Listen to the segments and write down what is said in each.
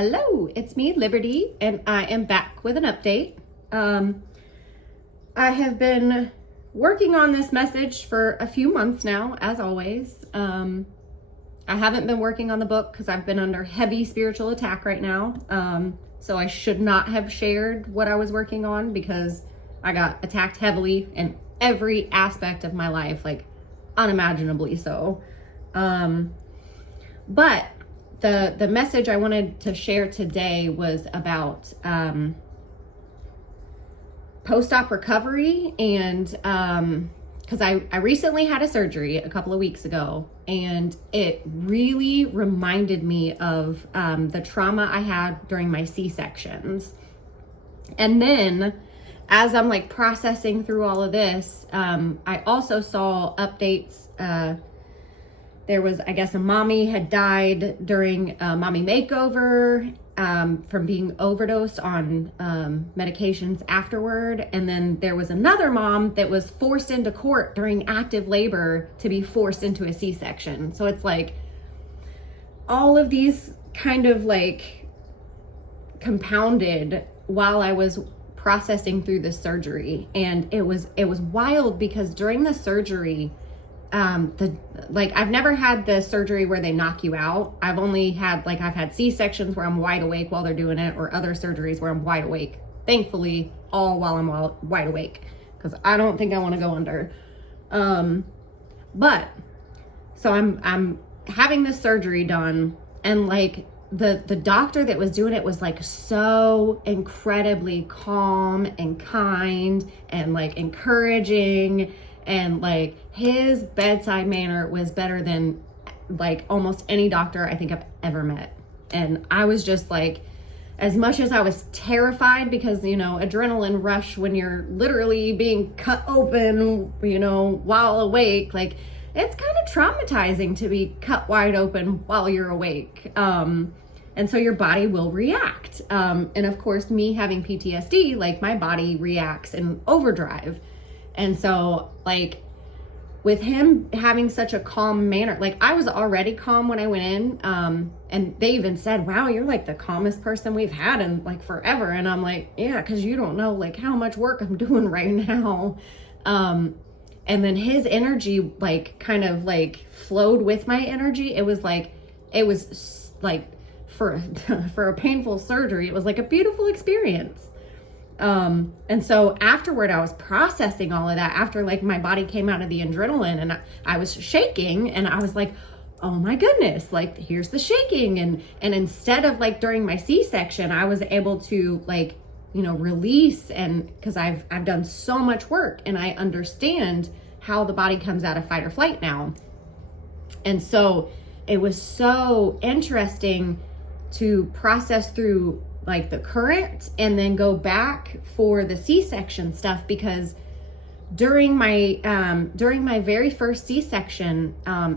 Hello, it's me, Liberty, and I am back with an update. I have been working on this message for a few months now, as always. I haven't been working on the book because I've been under heavy spiritual attack right now. So I should not have shared what I was working on because I got attacked heavily in every aspect of my life, like unimaginably so. But the message I wanted to share today was about post-op recovery, and because I recently had a surgery a couple of weeks ago, and it really reminded me of the trauma I had during my C-sections. And then as I'm like processing through all of this, I also saw updates. There was, I guess, a mommy had died during a mommy makeover from being overdosed on medications afterward. And then there was another mom that was forced into court during active labor to be forced into a C-section. So it's like all of these kind of like compounded while I was processing through the surgery. And it was wild because during the surgery, I've never had the surgery where they knock you out. I've had C-sections where I'm wide awake while they're doing it, or other surgeries where I'm wide awake. Thankfully, all while I'm wide awake, because I don't think I want to go under. But so I'm having this surgery done, and like the doctor that was doing it was like so incredibly calm and kind and like encouraging. And like his bedside manner was better than like almost any doctor I think I've ever met. And I was just like, as much as I was terrified because, adrenaline rush when you're literally being cut open, while awake, like it's kind of traumatizing to be cut wide open while you're awake. And so your body will react. And of course, me having PTSD, like my body reacts in overdrive. And so like with him having such a calm manner, like I was already calm when I went in, and they even said, wow, you're like the calmest person we've had in like forever. And I'm like, yeah, because you don't know like how much work I'm doing right now. And then his energy like kind of like flowed with my energy. It was like for a painful surgery, it was like a beautiful experience. And so afterward, I was processing all of that after like my body came out of the adrenaline, and I was shaking, and I was like, oh my goodness, like here's the shaking. And instead of like during my C-section, I was able to like, release, and cause I've done so much work and I understand how the body comes out of fight or flight now. And so it was so interesting to process through like the current and then go back for the C-section stuff, because during my very first C-section,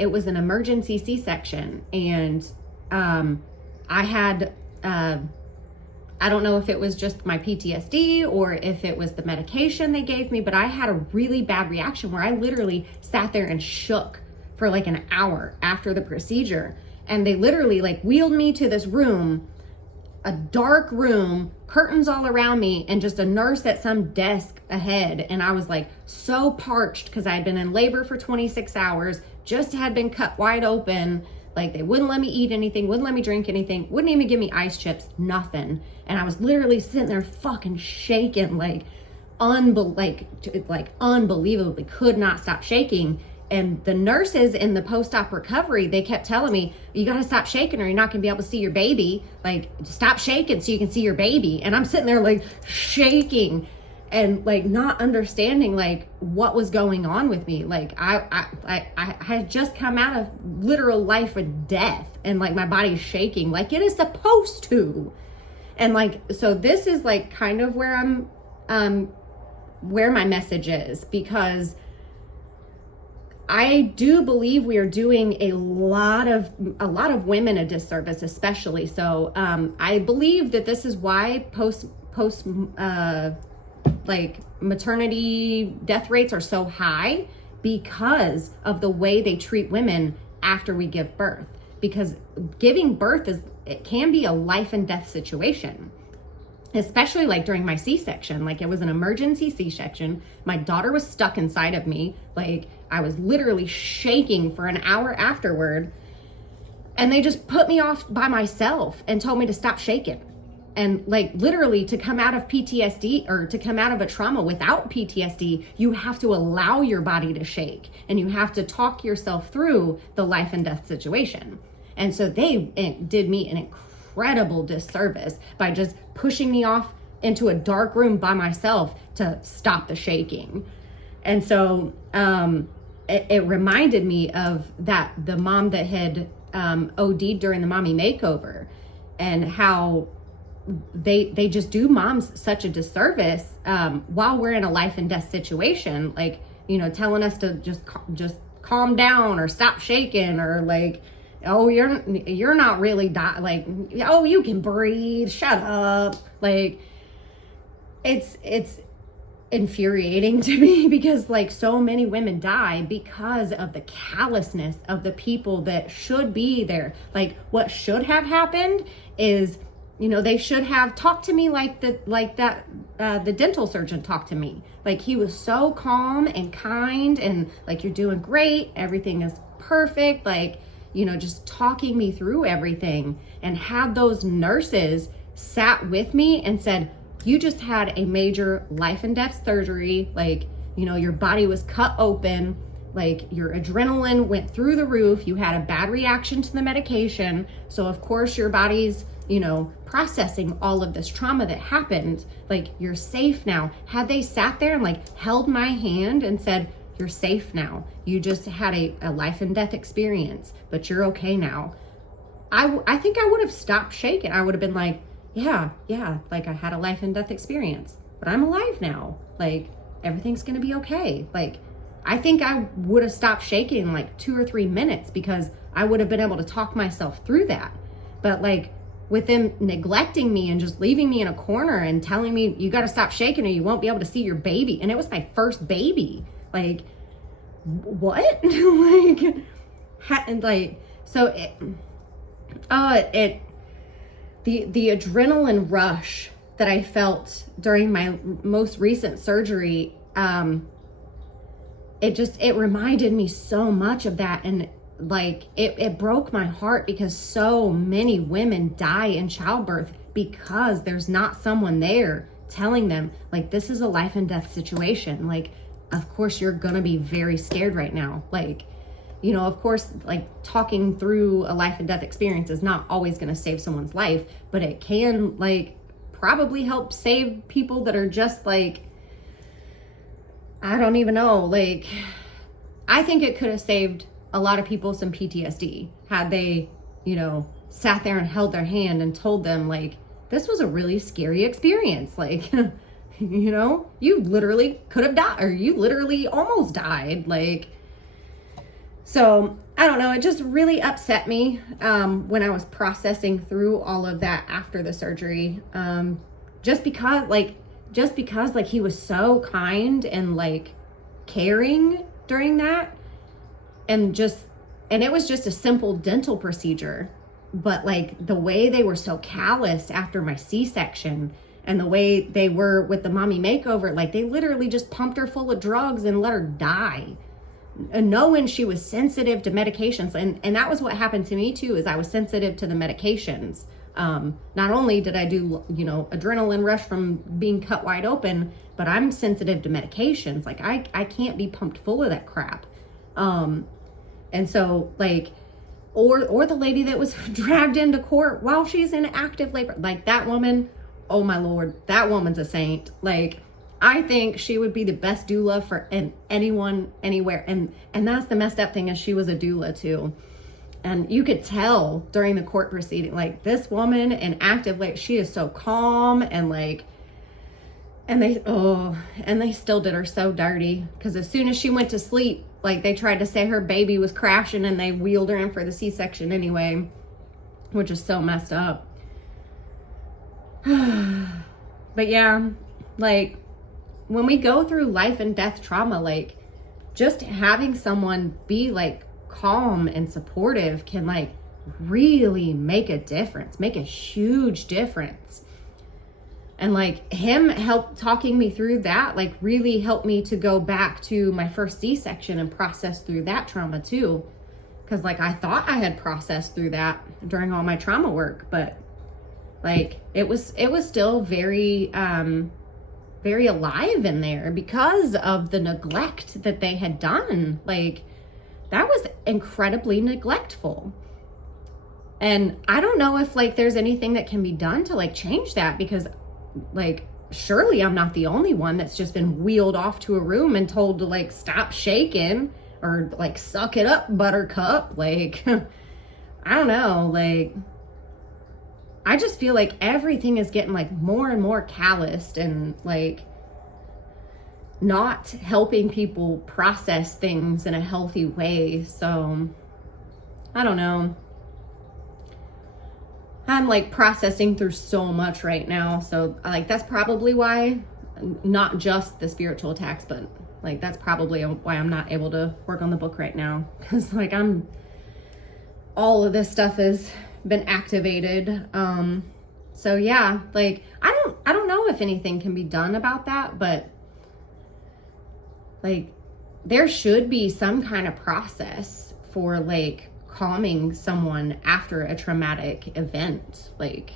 it was an emergency C-section, and I had I don't know if it was just my PTSD or if it was the medication they gave me, but I had a really bad reaction where I literally sat there and shook for like an hour after the procedure. And they literally like wheeled me to this room, a dark room, curtains all around me, and just a nurse at some desk ahead. And I was like so parched because I had been in labor for 26 hours, just had been cut wide open. Like they wouldn't let me eat anything, wouldn't let me drink anything, wouldn't even give me ice chips, nothing. And I was literally sitting there fucking shaking, like unbelievably could not stop shaking. And the nurses in the post-op recovery, they kept telling me, you got to stop shaking or you're not going to be able to see your baby. Like, stop shaking so you can see your baby. And I'm sitting there like shaking and like not understanding like what was going on with me. Like I had just come out of literal life or death, and like my body's shaking like it is supposed to. And like, so this is like kind of where where my message is, because I do believe we are doing a lot of women a disservice, especially. So I believe that this is why post like maternity death rates are so high, because of the way they treat women after we give birth. because giving birth it can be a life and death situation, especially like during my C-section. Like, it was an emergency C-section. My daughter was stuck inside of me. Like, I was literally shaking for an hour afterward, and they just put me off by myself and told me to stop shaking. And like, literally, to come out of PTSD, or to come out of a trauma without PTSD, you have to allow your body to shake, and you have to talk yourself through the life and death situation. And so they did me an incredible disservice by just pushing me off into a dark room by myself to stop the shaking. And so it reminded me of the mom that had OD'd during the mommy makeover, and how they just do moms such a disservice while we're in a life and death situation, like, you know, telling us to just calm down or stop shaking, or like, oh, you're not really like, oh, you can breathe, shut up. Like, it's infuriating to me, because like, so many women die because of the callousness of the people that should be there. Like, what should have happened is, you know, they should have talked to me like the dental surgeon talked to me. Like, he was so calm and kind, and like, you're doing great, everything is perfect, like, you know, just talking me through everything. And had those nurses sat with me and said, you just had a major life and death surgery, like, you know, your body was cut open, like, your adrenaline went through the roof, you had a bad reaction to the medication, so of course your body's, you know, processing all of this trauma that happened, like, you're safe now. Had they sat there and like held my hand and said, you're safe now, you just had a life and death experience, but you're okay now, I think I would have stopped shaking. I would have been like, yeah, like, I had a life and death experience, but I'm alive now, like, everything's gonna be okay. Like, I think I would have stopped shaking in like 2 or 3 minutes, because I would have been able to talk myself through that. But like, with them neglecting me and just leaving me in a corner and telling me, you got to stop shaking or you won't be able to see your baby. And it was my first baby. Like, what? The adrenaline rush that I felt during my most recent surgery, it reminded me so much of that. And like, it broke my heart, because so many women die in childbirth because there's not someone there telling them, like, this is a life and death situation. Like, of course you're gonna be very scared right now. Like, you know, of course, like, talking through a life and death experience is not always gonna save someone's life, but it can, like, probably help save people that are just like, I don't even know. Like, I think it could have saved a lot of people some PTSD had they, you know, sat there and held their hand and told them, like, this was a really scary experience. Like, you know, you literally could have died, or you literally almost died. Like, so I don't know. It just really upset me when I was processing through all of that after the surgery. Just because he was so kind and like caring during that, and it was just a simple dental procedure, but like, the way they were so callous after my C-section, and the way they were with the mommy makeover, like, they literally just pumped her full of drugs and let her die, and knowing she was sensitive to medications. And that was what happened to me too, is I was sensitive to the medications. Not only did I do, you know, adrenaline rush from being cut wide open, but I'm sensitive to medications. Like, I can't be pumped full of that crap. And so like, or the lady that was dragged into court while she's in active labor, like, that woman, oh my Lord, that woman's a saint. Like, I think she would be the best doula for anyone, anywhere. And that's the messed up thing, is she was a doula too. And you could tell during the court proceeding, like, this woman in active labor, she is so calm, and like, and they still did her so dirty, because as soon as she went to sleep, like, they tried to say her baby was crashing, and they wheeled her in for the C-section anyway, which is so messed up. But yeah, like, when we go through life and death trauma, like, just having someone be like calm and supportive can like really make a difference, make a huge difference. And like him talking me through that, like really helped me to go back to my first C-section and process through that trauma too. Cause like I thought I had processed through that during all my trauma work, but like it was still very, very alive in there because of the neglect that they had done. Like that was incredibly neglectful. And I don't know if like there's anything that can be done to like change that, because like surely I'm not the only one that's just been wheeled off to a room and told to like stop shaking or like suck it up, buttercup. Like I don't know, like I just feel like everything is getting like more and more calloused and like not helping people process things in a healthy way. So I don't know. I'm like processing through so much right now. So like that's probably why, not just the spiritual attacks, but like that's probably why I'm not able to work on the book right now. Cause like all of this stuff has been activated. So yeah, like I don't know if anything can be done about that, but like there should be some kind of process for like calming someone after a traumatic event. Like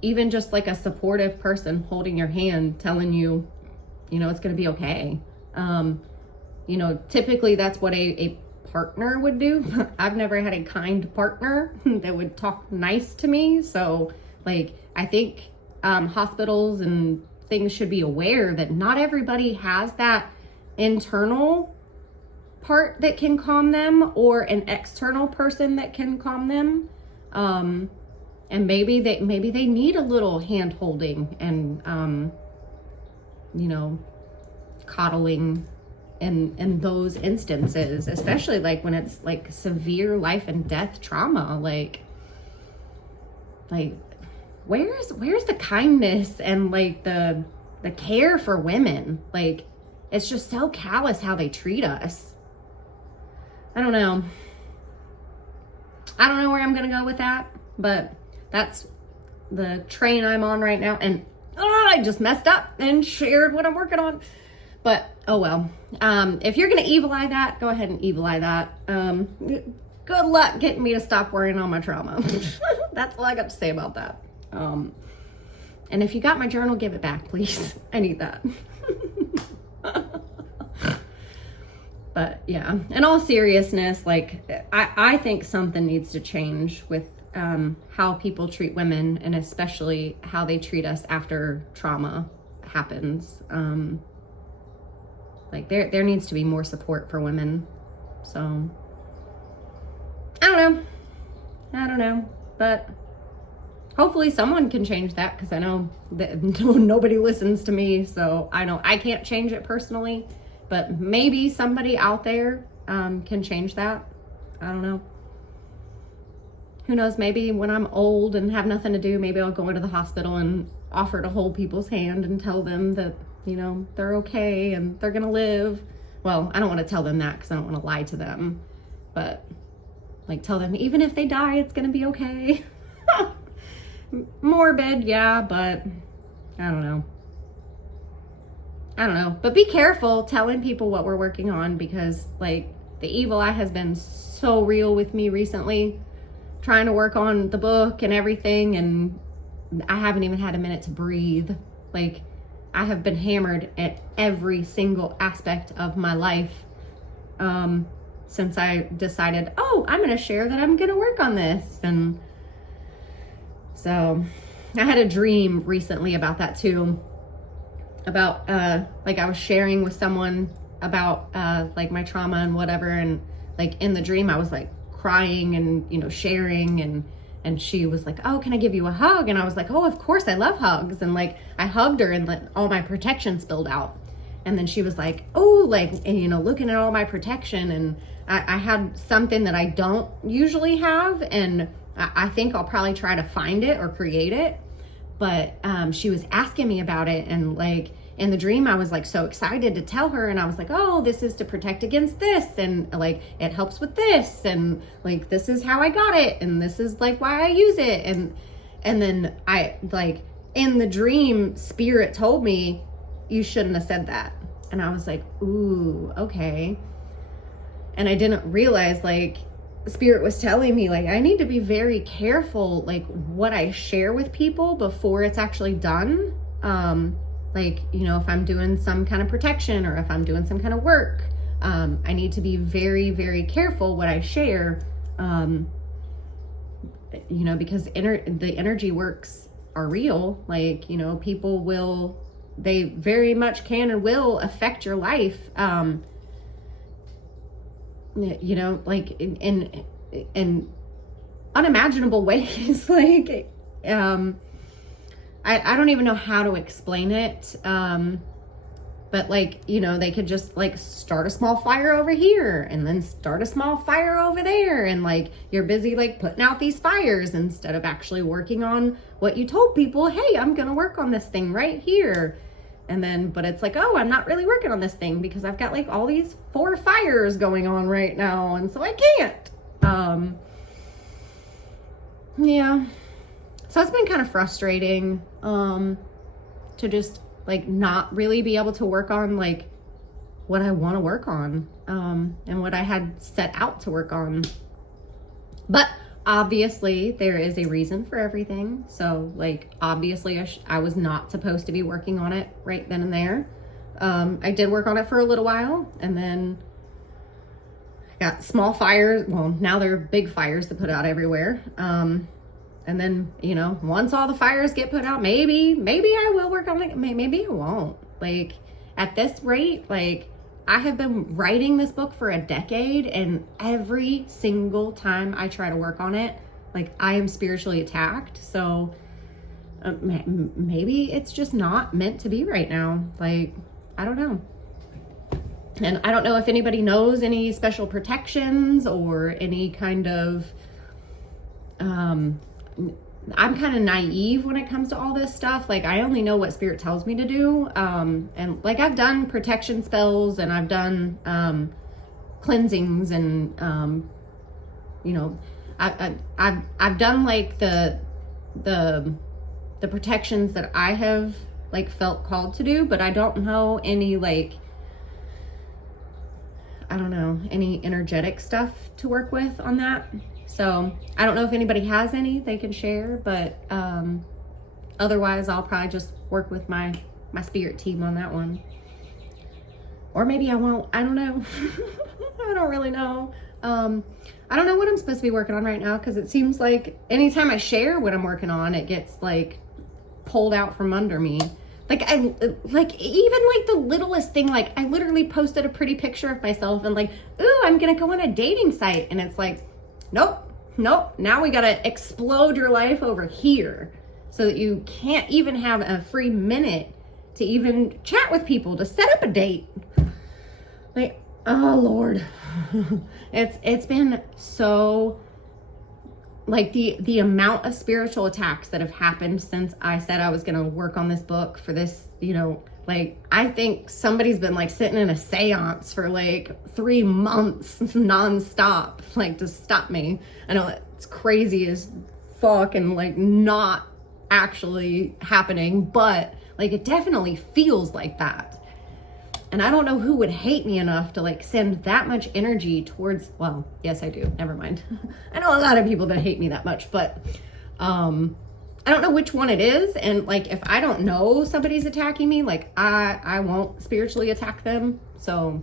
even just like a supportive person holding your hand, telling you, you know, it's going to be okay. You know, typically that's what a partner would do. I've never had a kind partner that would talk nice to me. So like, I think, hospitals and things should be aware that not everybody has that internal part that can calm them, or an external person that can calm them. And maybe they need a little hand holding and, you know, coddling in those instances, especially like when it's like severe life and death trauma. Like where's the kindness and like the care for women? Like it's just so callous how they treat us. I don't know where I'm gonna go with that, but that's the train I'm on right now. And I just messed up and shared what I'm working on, but oh well. If you're gonna evil eye that, go ahead and evil eye that. Good luck getting me to stop worrying on my trauma. That's all I got to say about that. And if you got my journal, give it back, please. I need that. But yeah, in all seriousness, like I think something needs to change with how people treat women, and especially how they treat us after trauma happens. Like there needs to be more support for women. So I don't know, but hopefully someone can change that, because I know that nobody listens to me. So I know I can't change it personally. But maybe somebody out there can change that. I don't know. Who knows? Maybe when I'm old and have nothing to do, maybe I'll go into the hospital and offer to hold people's hand and tell them that, you know, they're okay and they're going to live. Well, I don't want to tell them that because I don't want to lie to them. But like tell them even if they die, it's going to be okay. Morbid, yeah, but I don't know. But be careful telling people what we're working on, because like the evil eye has been so real with me recently, trying to work on the book and everything. And I haven't even had a minute to breathe. Like I have been hammered at every single aspect of my life. Since I decided, I'm going to share that I'm going to work on this. And so I had a dream recently about that too. About like I was sharing with someone about like my trauma and whatever, and like in the dream I was like crying and, you know, sharing, and she was like, oh, can I give you a hug? And I was like, oh, of course, I love hugs. And like I hugged her and all my protection spilled out. And then she was like, oh, like, and, you know, looking at all my protection, and I had something that I don't usually have, and I think I'll probably try to find it or create it. But she was asking me about it, and like in the dream, I was like so excited to tell her, and I was like, oh, this is to protect against this, and like it helps with this, and like this is how I got it, and this is like why I use it. And then I like in the dream, spirit told me you shouldn't have said that. And I was like, ooh, okay. And I didn't realize, like, spirit was telling me, like, I need to be very careful, like, what I share with people before it's actually done. Like, you know, if I'm doing some kind of protection or if I'm doing some kind of work, I need to be very, very careful what I share, you know, because the energy works are real. Like, you know, people will, they very much can and will affect your life, you know, like in unimaginable ways. Like, I don't even know how to explain it. But like, you know, they could just like start a small fire over here and then start a small fire over there. And like, you're busy like putting out these fires instead of actually working on what you told people. Hey, I'm going to work on this thing right here. And then, but it's like, oh, I'm not really working on this thing because I've got like all these 4 fires going on right now. And so I can't. Yeah. So it's been kind of frustrating, to just like not really be able to work on like what I want to work on, and what I had set out to work on. But obviously there is a reason for everything. So like, obviously I was not supposed to be working on it right then and there. I did work on it for a little while, and then I got small fires. Well, now they're big fires to put out everywhere. And then, you know, once all the fires get put out, maybe I will work on it. Maybe I won't. Like, at this rate, like, I have been writing this book for a decade, and every single time I try to work on it, like, I am spiritually attacked. So maybe it's just not meant to be right now. Like, I don't know. And I don't know if anybody knows any special protections or any kind of, I'm kind of naive when it comes to all this stuff. Like, I only know what spirit tells me to do. And like, I've done protection spells, and I've done, cleansings, and, you know, I've done like the protections that I have like felt called to do, but I don't know any like, I don't know, any energetic stuff to work with on that. So I don't know if anybody has any they can share, but otherwise I'll probably just work with my spirit team on that one. Or maybe I won't. I don't know. I don't really know. I don't know what I'm supposed to be working on right now, because it seems like anytime I share what I'm working on, it gets like pulled out from under me. Like, even like the littlest thing, like I literally posted a pretty picture of myself and like, ooh, I'm gonna go on a dating site, and it's like, nope, now we gotta explode your life over here so that you can't even have a free minute to even chat with people, to set up a date. Like, oh Lord. It's been so, like, the amount of spiritual attacks that have happened since I said I was gonna work on this book for this, you know, like, I think somebody's been like sitting in a seance for like 3 months nonstop, like, to stop me. I know it's crazy as fuck and like not actually happening, but like, it definitely feels like that. And I don't know who would hate me enough to like send that much energy towards, well, yes, I do. Never mind. I know a lot of people that hate me that much, but I don't know which one it is. And like, if I don't know somebody's attacking me, like I won't spiritually attack them. So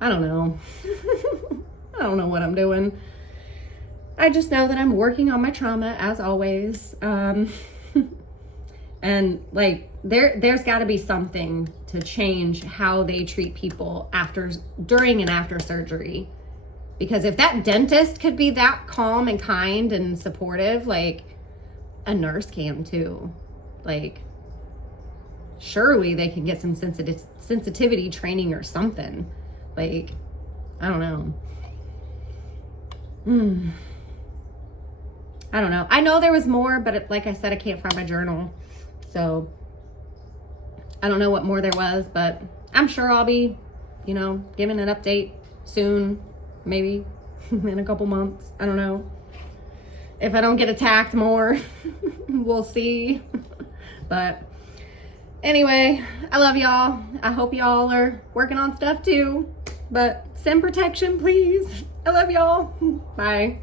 I don't know. I don't know what I'm doing. I just know that I'm working on my trauma as always. And like, there's got to be something to change how they treat people during and after surgery. Because if that dentist could be that calm and kind and supportive, like, a nurse can too. Like, surely they can get some sensitivity training or something. Like, I don't know. I don't know. I know there was more, but like I said, I can't find my journal. So I don't know what more there was, but I'm sure I'll be, giving an update soon, maybe in a couple months. I don't know. If I don't get attacked more, we'll see. But anyway, I love y'all. I hope y'all are working on stuff too. But send protection, please. I love y'all. Bye.